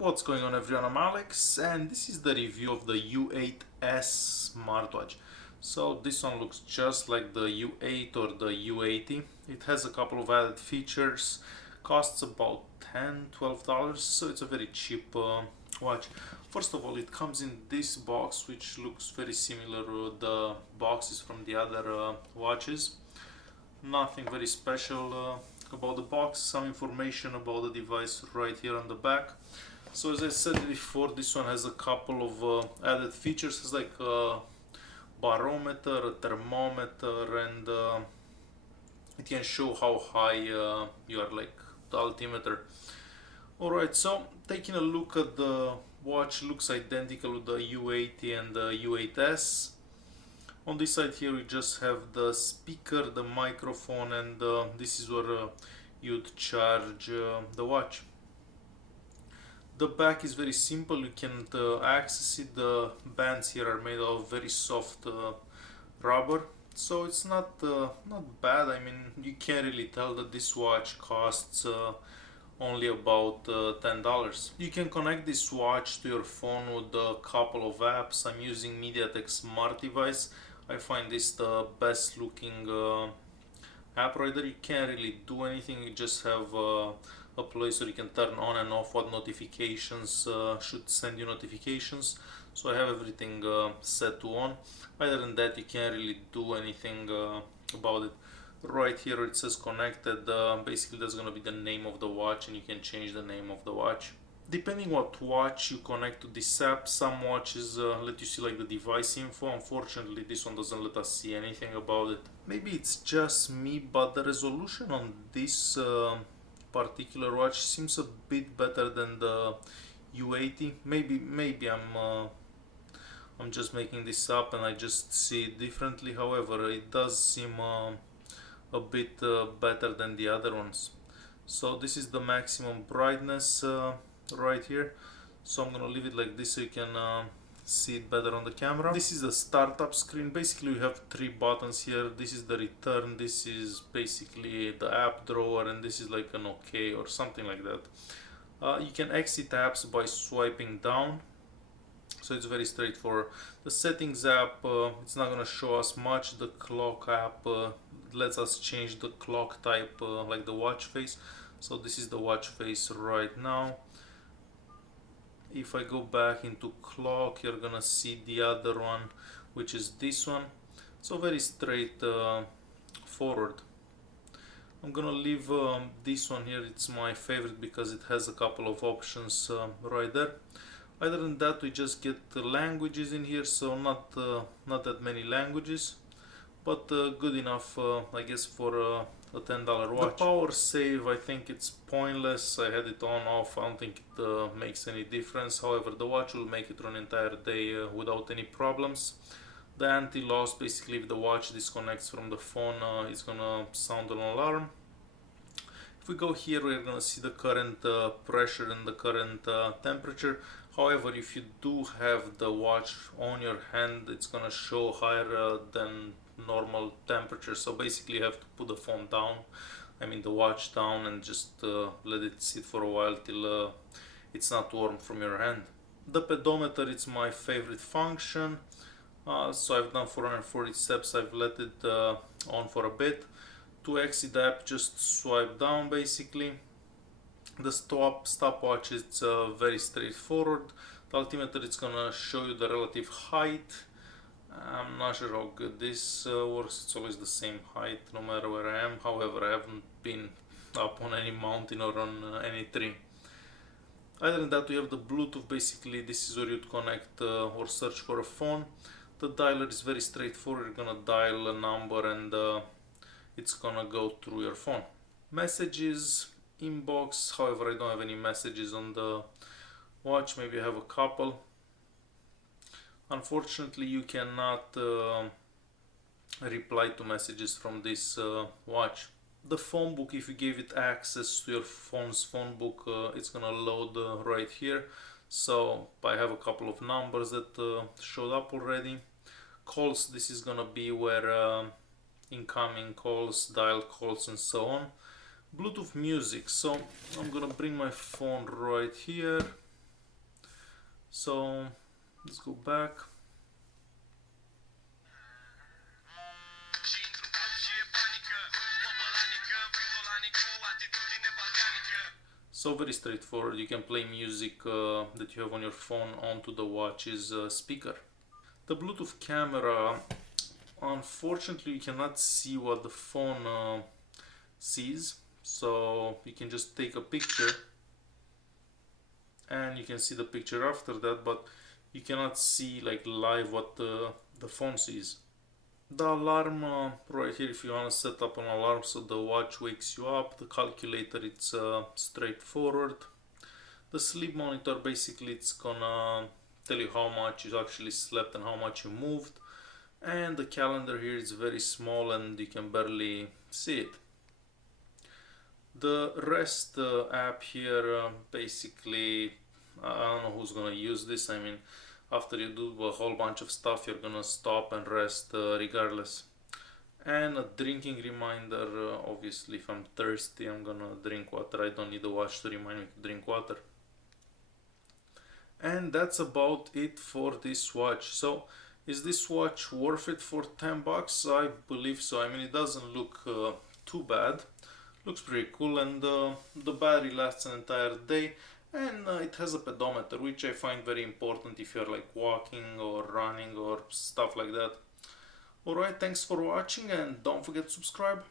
What's going on, everyone? I'm Alex and this is the review of the U8S Smartwatch. So this one looks just like the U8 or the U80. It has a couple of added features, costs about $10-12, so it's a very cheap watch. First of all, it comes in this box which looks very similar to the boxes from the other watches. Nothing very special about the box, some information about the device right here on the back. So as I said before, this one has a couple of added features. It's like a barometer, a thermometer, and it can show how high you are, like the altimeter. Alright, so taking a look at the watch, looks identical to the U80 and the U8S. On this side here we just have the speaker, the microphone, and this is where you'd charge the watch. The back is very simple, you can access it. The bands here are made of very soft rubber, so it's not bad. I mean, you can't really tell that this watch costs only about $10. You can connect this watch to your phone with a couple of apps. I'm using MediaTek Smart Device. I find this the best looking app right there. You can't really do anything, you just have a place where you can turn on and off what notifications should send you notifications. So I have everything set to on. Other than that, you can't really do anything about it. Right here it says connected. Basically that's going to be the name of the watch, and you can change the name of the watch depending what watch you connect to this app. Some watches let you see like the device info. Unfortunately this one doesn't let us see anything about it. Maybe it's just me, but the resolution on this particular watch seems a bit better than the U80. Maybe I'm just making this up and I just see it differently. However, it does seem a bit better than the other ones. So this is the maximum brightness right here, so I'm gonna leave it like this so you can see it better on the camera. This is the startup screen. Basically you have three buttons here. This is the return, this is basically the app drawer, and this is like an OK or something like that. You can exit apps by swiping down, so it's very straightforward. The settings app, it's not gonna show us much. The clock app lets us change the clock type, like the watch face. So this is the watch face right now. If I go back into clock, you're gonna see the other one, which is this one. So very straight forward. I'm gonna leave this one here. It's my favorite because it has a couple of options right there. Other than that, we just get the languages in here, so not that many languages, but good enough I guess for a $10 watch. The power save, I think it's pointless. I had it on off, I don't think it makes any difference. However, the watch will make it run an entire day without any problems. The anti-loss, basically if the watch disconnects from the phone, it's gonna sound an alarm. If we go here, we're gonna see the current pressure and the current temperature. However, if you do have the watch on your hand, it's gonna show higher than normal temperature. So basically you have to put the phone down, I mean the watch down, and just let it sit for a while till it's not warm from your hand. The pedometer, it's my favorite function. So I've done 440 steps. I've let it on for a bit. To exit the app, just swipe down basically. The stopwatch, it's very straightforward. The altimeter, it's gonna show you the relative height. I'm not sure how good this works. It's always the same height no matter where I am. However, I haven't been up on any mountain or on any tree. Other than that, we have the Bluetooth. Basically this is where you'd connect or search for a phone. The dialer is very straightforward. You're gonna dial a number and it's gonna go through your phone. Messages, inbox. However, I don't have any messages on the watch. Maybe I have a couple. Unfortunately, you cannot reply to messages from this watch. The phone book, if you gave it access to your phone's phone book, it's gonna load right here. So I have a couple of numbers that showed up already. Calls, this is gonna be where incoming calls, dial calls, and so on. Bluetooth music, so I'm gonna bring my phone right here. So let's go back. So very straightforward. You can play music that you have on your phone onto the watch's speaker. The Bluetooth camera, unfortunately you cannot see what the phone sees, so you can just take a picture and you can see the picture after that, but you cannot see like live what the phone sees. The alarm right here, if you want to set up an alarm so the watch wakes you up. The calculator, it's straightforward. The sleep monitor, basically it's gonna tell you how much you actually slept and how much you moved. And the calendar here is very small and you can barely see it. The rest app here, basically, I don't know who's gonna use this. I mean, after you do a whole bunch of stuff, you're gonna stop and rest regardless. And a drinking reminder, obviously if I'm thirsty I'm gonna drink water. I don't need a watch to remind me to drink water. And that's about it for this watch. So is this watch worth it for 10 bucks? I believe so. I mean, it doesn't look too bad. Looks pretty cool, and the battery lasts an entire day. And it has a pedometer, which I find very important if you're like walking or running or stuff like that. Alright, thanks for watching and don't forget to subscribe.